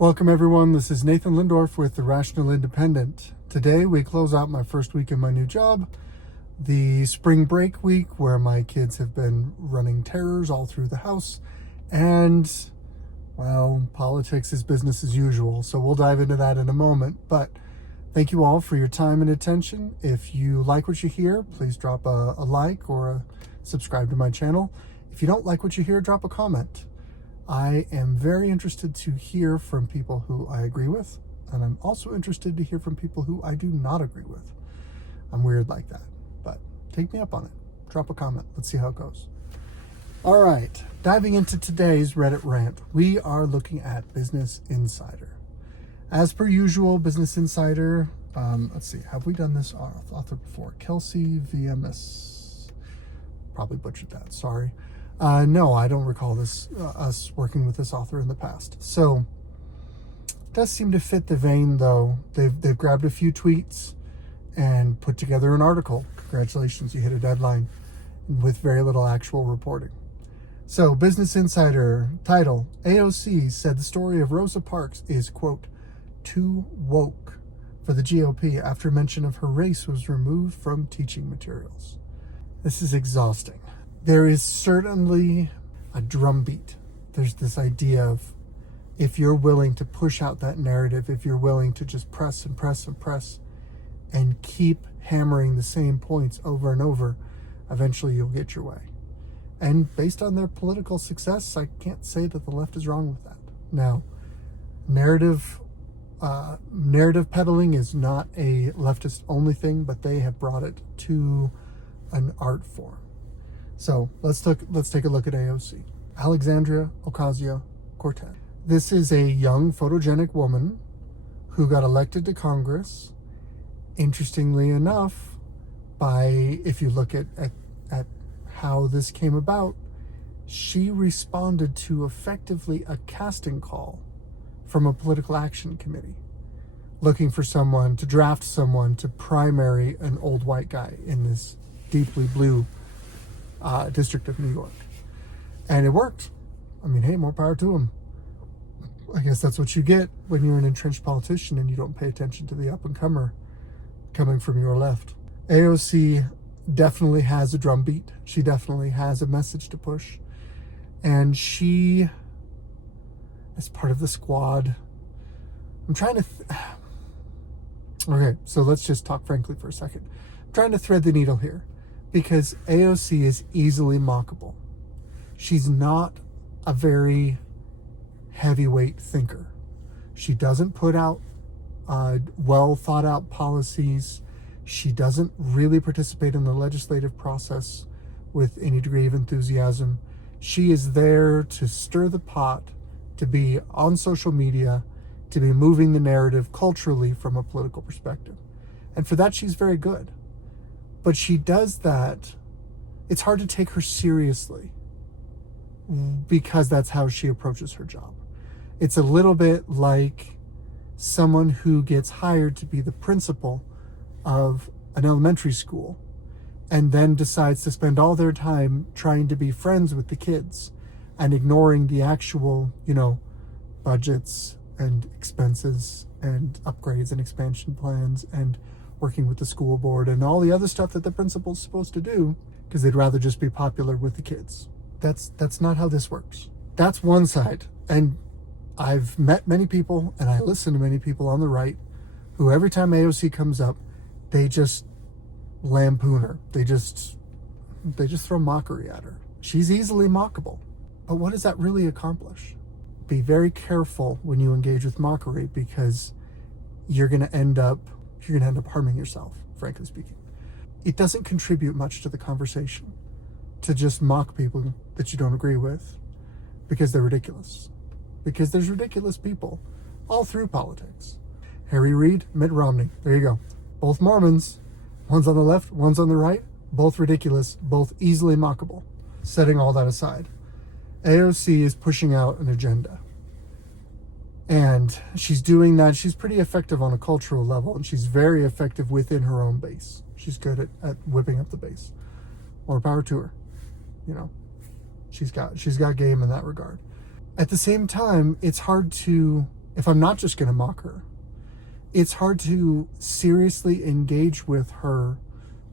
Welcome everyone, this is Nathan Lindorf with The Rational Independent. Today we close out my first week in my new job, the spring break week where my kids have been running terrors all through the house, and, well, politics is business as usual, so we'll dive into that in a moment. But thank you all for your time and attention. If you like what you hear, please drop a like or a subscribe to my channel. If you don't like what you hear, drop a comment. I am very interested to hear from people who I agree with, and I'm also interested to hear from people who I do not agree with. I'm weird like that, but take me up on it. Drop a comment. Let's see how it goes. All right, diving into today's Reddit rant, we are looking at Business Insider. As per usual, Business Insider, let's see, have we done this author before? Kelsey VMS. Probably butchered that, sorry. No, I don't recall us working with this author in the past. So, it does seem to fit the vein, though. They've grabbed a few tweets and put together an article. Congratulations, you hit a deadline with very little actual reporting. So, Business Insider title, AOC said the story of Rosa Parks is, quote, too woke for the GOP after mention of her race was removed from teaching materials. This is exhausting. There is certainly a drumbeat. There's this idea of if you're willing to push out that narrative, if you're willing to just press and press and press and keep hammering the same points over and over, eventually you'll get your way. And based on their political success, I can't say that the left is wrong with that. Now, narrative peddling is not a leftist only thing, but they have brought it to an art form. So let's take a look at AOC. Alexandria Ocasio-Cortez. This is a young, photogenic woman who got elected to Congress. Interestingly enough, if you look at how this came about, she responded to effectively a casting call from a political action committee, looking for someone to draft someone to primary an old white guy in this deeply blue District of New York. And it worked. I mean, hey, more power to him. I guess that's what you get when you're an entrenched politician and you don't pay attention to the up-and-comer coming from your left. AOC definitely has a drumbeat. She definitely has a message to push. And she, as part of the squad, I'm trying to... Okay, so let's just talk frankly for a second. I'm trying to thread the needle here, because AOC is easily mockable. She's not a very heavyweight thinker. She doesn't put out well thought out policies. She doesn't really participate in the legislative process with any degree of enthusiasm. She is there to stir the pot, to be on social media, to be moving the narrative culturally from a political perspective. And for that, she's very good. But she does that. It's hard to take her seriously because that's how she approaches her job. It's a little bit like someone who gets hired to be the principal of an elementary school and then decides to spend all their time trying to be friends with the kids and ignoring the actual, budgets and expenses and upgrades and expansion plans and working with the school board and all the other stuff that the principal's supposed to do because they'd rather just be popular with the kids. That's not how this works. That's one side. And I've met many people and I listen to many people on the right who every time AOC comes up, they just lampoon her. They just throw mockery at her. She's easily mockable. But what does that really accomplish? Be very careful when you engage with mockery because you're going to end up harming yourself, frankly speaking. It doesn't contribute much to the conversation to just mock people that you don't agree with because they're ridiculous. Because there's ridiculous people all through politics. Harry Reid, Mitt Romney, there you go. Both Mormons, one's on the left, one's on the right, both ridiculous, both easily mockable. Setting all that aside, AOC is pushing out an agenda. And she's doing that. She's pretty effective on a cultural level, and she's very effective within her own base. She's good at whipping up the base. More power to her. She's got game in that regard. At the same time, it's hard to if I'm not just going to mock her, it's hard to seriously engage with her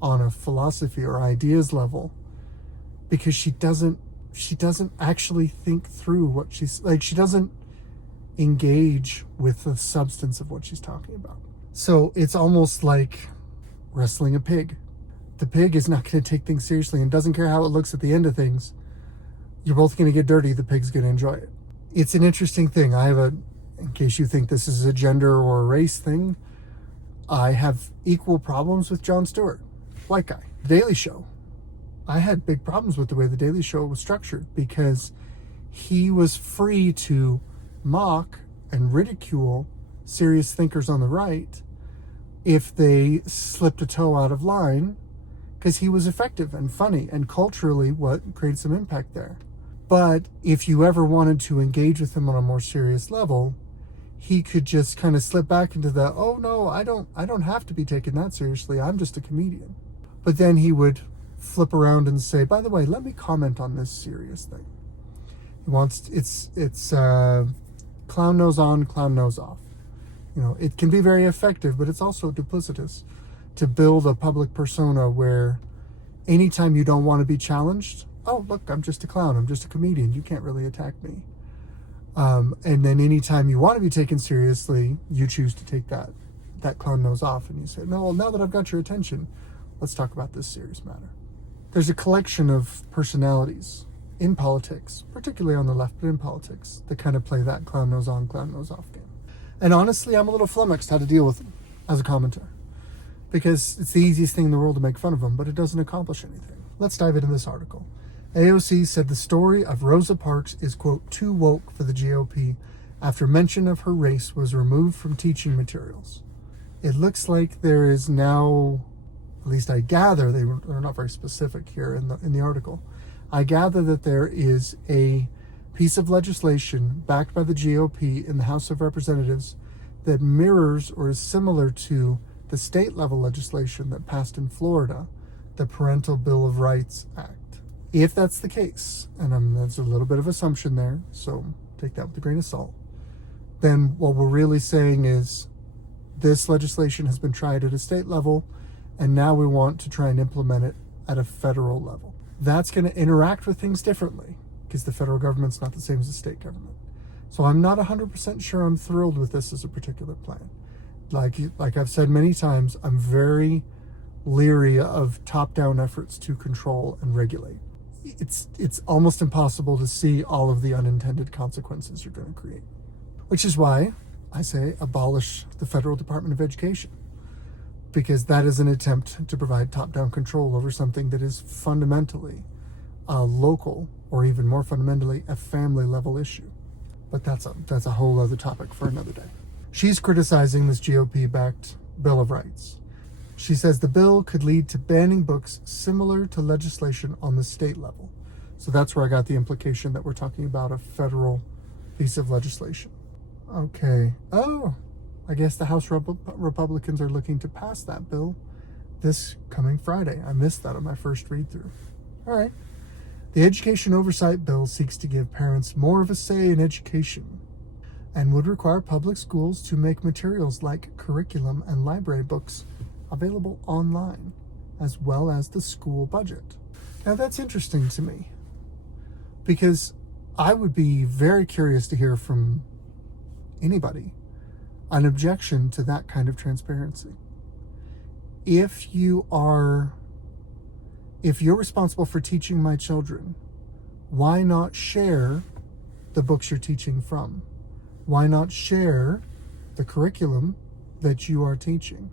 on a philosophy or ideas level, because she doesn't actually think through what she's like. She doesn't engage with the substance of what she's talking about. So it's almost like wrestling a pig. The pig is not going to take things seriously and doesn't care how it looks at the end of things. You're both going to get dirty. The pig's going to enjoy it. It's an interesting thing. In case you think this is a gender or a race thing, I have equal problems with Jon Stewart, white guy. The Daily Show. I had big problems with the way the Daily Show was structured, because he was free to mock and ridicule serious thinkers on the right if they slipped a toe out of line, because he was effective and funny and culturally what created some impact there. But if you ever wanted to engage with him on a more serious level, he could just kind of slip back into the, oh no, I don't have to be taken that seriously, I'm just a comedian. But then he would flip around and say, by the way, let me comment on this serious thing. He wants, it's clown nose on, clown nose off. It can be very effective, but it's also duplicitous to build a public persona where anytime you don't want to be challenged, oh, look, I'm just a clown, I'm just a comedian, you can't really attack me. And then anytime you want to be taken seriously, you choose to take that clown nose off, and you say, no, well, now that I've got your attention, let's talk about this serious matter. There's a collection of personalities in politics, particularly on the left, but in politics, that kind of play that clown nose on, clown nose off game. And honestly, I'm a little flummoxed how to deal with them as a commenter, because it's the easiest thing in the world to make fun of them, but it doesn't accomplish anything. Let's dive into this article. AOC said the story of Rosa Parks is, quote, too woke for the GOP after mention of her race was removed from teaching materials. It looks like there is now, at least I gather, they're not very specific here in the article. I gather that there is a piece of legislation backed by the GOP in the House of Representatives that mirrors or is similar to the state level legislation that passed in Florida, the Parental Bill of Rights Act. If that's the case, and there's a little bit of assumption there, so take that with a grain of salt, then what we're really saying is this legislation has been tried at a state level, and now we want to try and implement it at a federal level. That's going to interact with things differently, because the federal government's not the same as the state government. So I'm not 100% sure I'm thrilled with this as a particular plan. Like I've said many times, I'm very leery of top-down efforts to control and regulate. It's almost impossible to see all of the unintended consequences you're going to create. Which is why I say abolish the Federal Department of Education, because that is an attempt to provide top-down control over something that is fundamentally a local, or even more fundamentally, a family-level issue. But that's a whole other topic for another day. She's criticizing this GOP-backed Bill of Rights. She says the bill could lead to banning books similar to legislation on the state level. So that's where I got the implication that we're talking about a federal piece of legislation. Okay. Oh, I guess the House Republicans are looking to pass that bill this coming Friday. I missed that on my first read through. All right. The Education Oversight Bill seeks to give parents more of a say in education and would require public schools to make materials like curriculum and library books available online, as well as the school budget. Now that's interesting to me, because I would be very curious to hear from anybody an objection to that kind of transparency. If you're responsible for teaching my children, why not share the books you're teaching from? Why not share the curriculum that you are teaching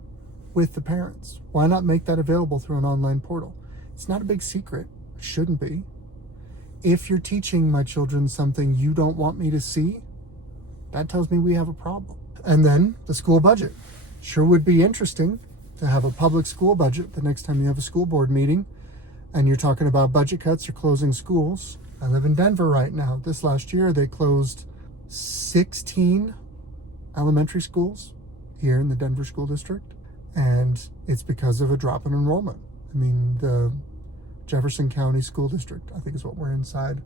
with the parents? Why not make that available through an online portal? It's not a big secret. It shouldn't be. If you're teaching my children something you don't want me to see, that tells me we have a problem. And then the school budget. Sure would be interesting to have a public school budget the next time you have a school board meeting and you're talking about budget cuts or closing schools. I live in Denver right now. This last year they closed 16 elementary schools here in the Denver School District. And it's because of a drop in enrollment. I mean, the Jefferson County School District, I think is what we're inside.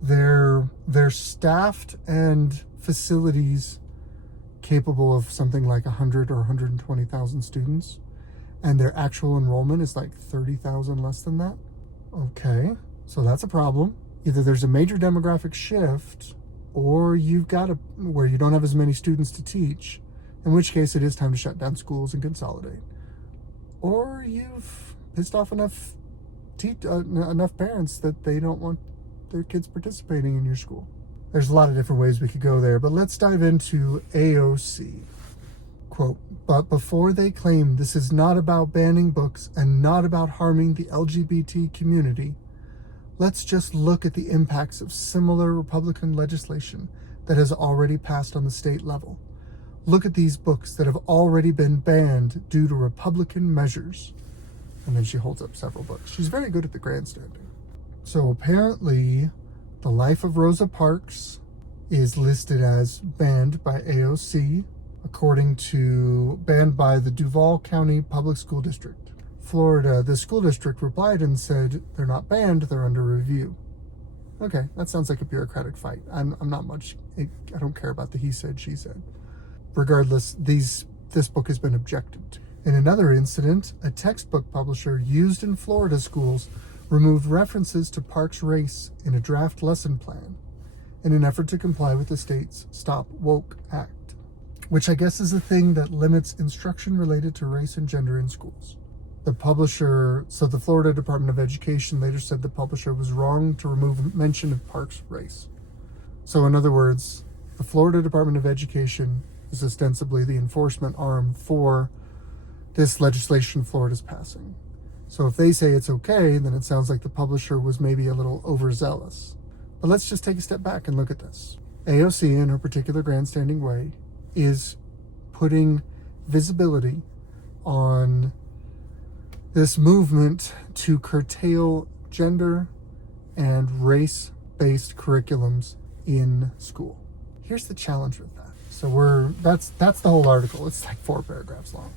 They're staffed and facilities capable of something like 100 or 120,000 students, and their actual enrollment is like 30,000 less than that. Okay, so that's a problem. Either there's a major demographic shift, or you've got where you don't have as many students to teach, in which case it is time to shut down schools and consolidate. Or you've pissed off enough parents that they don't want their kids participating in your school. There's a lot of different ways we could go there, but let's dive into AOC. Quote, "But before they claim this is not about banning books and not about harming the LGBT community, let's just look at the impacts of similar Republican legislation that has already passed on the state level. Look at these books that have already been banned due to Republican measures." And then she holds up several books. She's very good at the grandstanding. So apparently, The Life of Rosa Parks is listed as banned by AOC, according to banned by the Duval County Public School District. Florida, the school district replied and said they're not banned, they're under review. Okay, that sounds like a bureaucratic fight. I don't care about the he said, she said. Regardless, this book has been objected to. In another incident, a textbook publisher used in Florida schools removed references to Parks' race in a draft lesson plan in an effort to comply with the state's Stop Woke Act, which I guess is a thing that limits instruction related to race and gender in schools. The Florida Department of Education later said the publisher was wrong to remove mention of Parks' race. So in other words, the Florida Department of Education is ostensibly the enforcement arm for this legislation Florida's passing. So if they say it's okay, then it sounds like the publisher was maybe a little overzealous. But let's just take a step back and look at this. AOC, in her particular grandstanding way, is putting visibility on this movement to curtail gender and race-based curriculums in school. Here's the challenge with that. So that's the whole article. It's like 4 paragraphs long.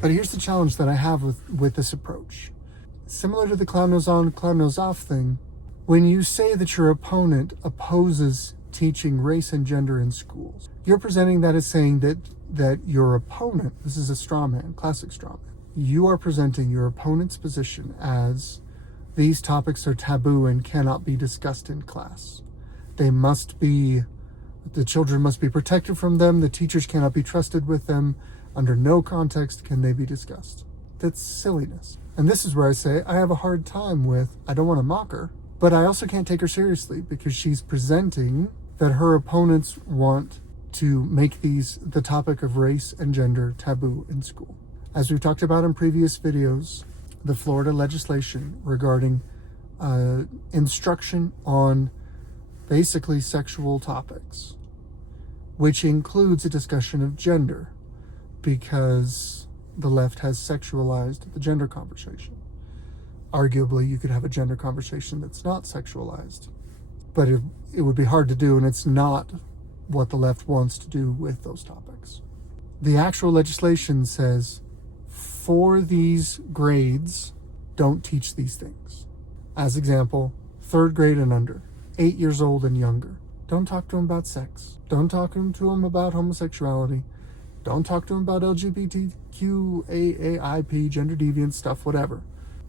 But here's the challenge that I have with this approach. Similar to the clown nose on, clown nose off thing, when you say that your opponent opposes teaching race and gender in schools, you're presenting that as saying that your opponent, this is a straw man, classic straw man, you are presenting your opponent's position as these topics are taboo and cannot be discussed in class. The children must be protected from them, the teachers cannot be trusted with them, under no context can they be discussed. That's silliness. And this is where I say I have a hard time with, I don't want to mock her, but I also can't take her seriously because she's presenting that her opponents want to make the topic of race and gender taboo in school. As we've talked about in previous videos, the Florida legislation regarding instruction on basically sexual topics, which includes a discussion of gender, because the left has sexualized the gender conversation. Arguably, you could have a gender conversation that's not sexualized, but it would be hard to do, and it's not what the left wants to do with those topics. The actual legislation says, for these grades, don't teach these things. As example, 3rd grade and under, 8 years old and younger. Don't talk to them about sex. Don't talk to them about homosexuality. Don't talk to them about LGBTQ, AAIP, gender deviant stuff, whatever.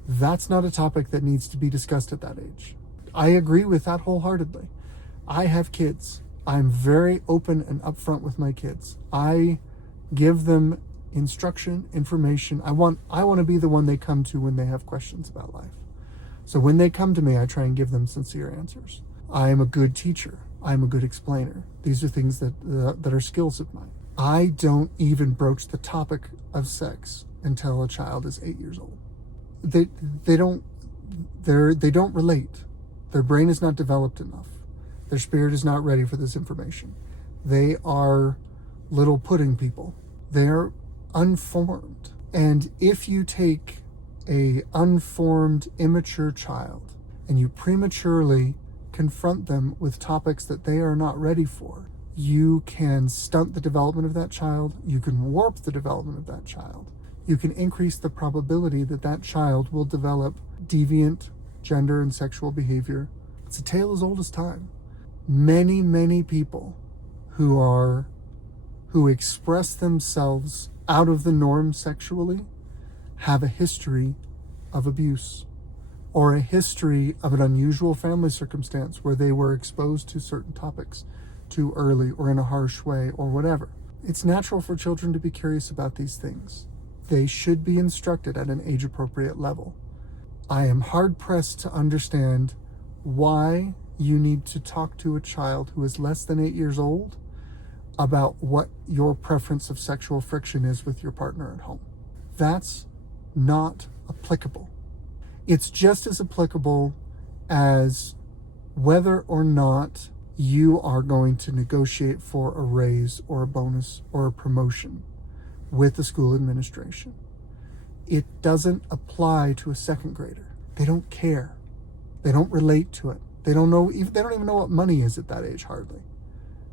That's not a topic that needs to be discussed at that age. I agree with that wholeheartedly. I have kids. I'm very open and upfront with my kids. I give them instruction, information. I want to be the one they come to when they have questions about life. So when they come to me, I try and give them sincere answers. I am a good teacher. I'm a good explainer. These are things that are skills of mine. I don't even broach the topic of sex until a child is 8 years old. They don't relate. Their brain is not developed enough. Their spirit is not ready for this information. They are little pudding people. They're unformed. And if you take a unformed, immature child and you prematurely confront them with topics that they are not ready for, you can stunt the development of that child. You can warp the development of that child. You can increase the probability that that child will develop deviant gender and sexual behavior. It's a tale as old as time. Many people who express themselves out of the norm sexually have a history of abuse or a history of an unusual family circumstance where they were exposed to certain topics too early or in a harsh way or whatever. It's natural for children to be curious about these things. They should be instructed at an age-appropriate level. I am hard-pressed to understand why you need to talk to a child who is less than 8 years old about what your preference of sexual friction is with your partner at home. That's not applicable. It's just as applicable as whether or not you are going to negotiate for a raise or a bonus or a promotion with the school administration. It doesn't apply to a second grader. They don't care. They don't relate to it. They don't even know what money is at that age, hardly.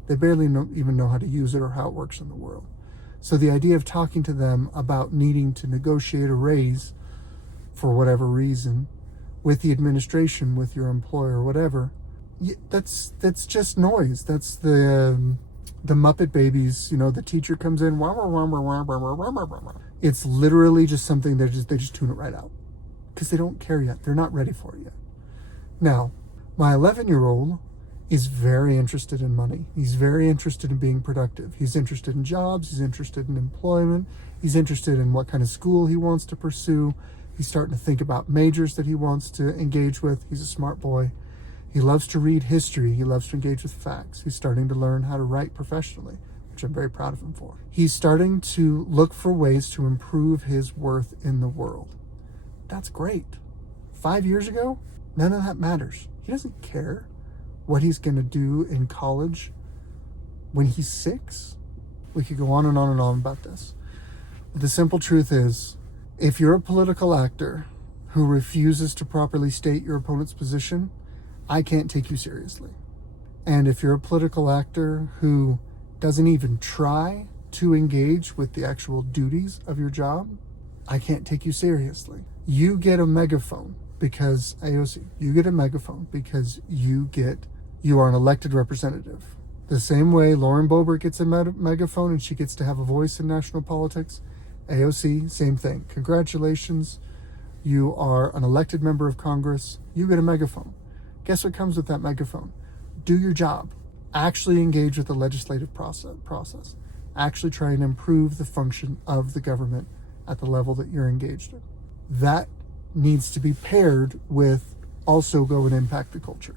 They barely even know how to use it or how it works in the world. So the idea of talking to them about needing to negotiate a raise for whatever reason with the administration, with your employer, whatever, that's just noise. That's the Muppet Babies, the teacher comes in, it's literally just something they just tune it right out because they don't care yet. They're not ready for it yet. Now, my 11-year-old is very interested in money. He's very interested in being productive. He's interested in jobs. He's interested in employment. He's interested in what kind of school he wants to pursue. He's starting to think about majors that he wants to engage with. He's a smart boy. He loves to read history. He loves to engage with facts. He's starting to learn how to write professionally, which I'm very proud of him for. He's starting to look for ways to improve his worth in the world. That's great. 5 years ago, none of that matters. He doesn't care what he's going to do in college when he's 6. We could go on and on and on about this. But the simple truth is, if you're a political actor who refuses to properly state your opponent's position, I can't take you seriously. And if you're a political actor who doesn't even try to engage with the actual duties of your job, I can't take you seriously. You get a megaphone because AOC, you get a megaphone because you are an elected representative. The same way Lauren Boebert gets a megaphone and she gets to have a voice in national politics, AOC, same thing. Congratulations, you are an elected member of Congress, you get a megaphone. Guess what comes with that megaphone? Do your job. Actually engage with the legislative process. Actually try and improve the function of the government at the level that you're engaged in. That needs to be paired with also go and impact the culture.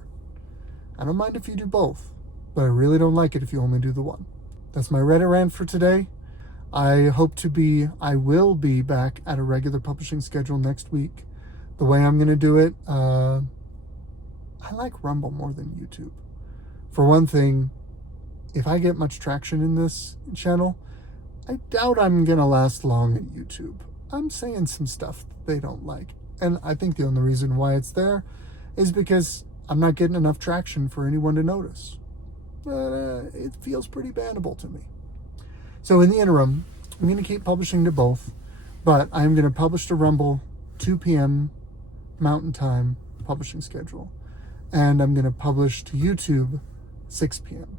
I don't mind if you do both, but I really don't like it if you only do the one. That's my Reddit rant for today. I will be back at a regular publishing schedule next week. The way I'm going to do it, I like Rumble more than YouTube. For one thing, if I get much traction in this channel, I doubt I'm going to last long at YouTube. I'm saying some stuff that they don't like. And I think the only reason why it's there is because I'm not getting enough traction for anyone to notice. But it feels pretty bannable to me. So in the interim, I'm going to keep publishing to both, but I'm going to publish to Rumble 2 p.m. Mountain Time publishing schedule. And I'm going to publish to YouTube 6 p.m.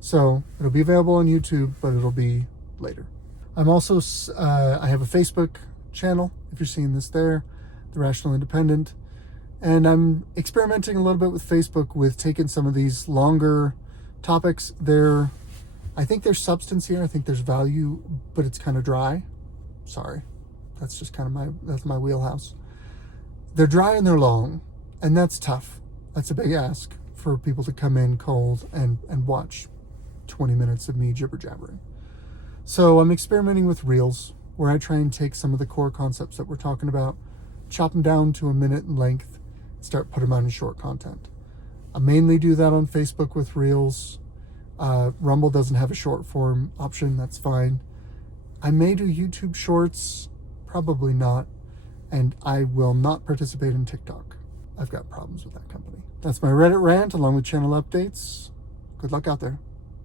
So it'll be available on YouTube, but it'll be later. I'm also, I have a Facebook channel, if you're seeing this there, The Rational Independent. And I'm experimenting a little bit with Facebook with taking some of these longer topics. I think there's substance here. I think there's value, but it's kind of dry. Sorry. That's just kind of that's my wheelhouse. They're dry and they're long, and that's tough. That's a big ask for people to come in cold and watch 20 minutes of me jibber jabbering. So I'm experimenting with Reels, where I try and take some of the core concepts that we're talking about, chop them down to a minute in length, and start putting them out in short content. I mainly do that on Facebook with Reels. Rumble doesn't have a short form option, that's fine. I may do YouTube Shorts, probably not, and I will not participate in TikTok. I've got problems with that company. That's my Reddit rant along with channel updates. Good luck out there.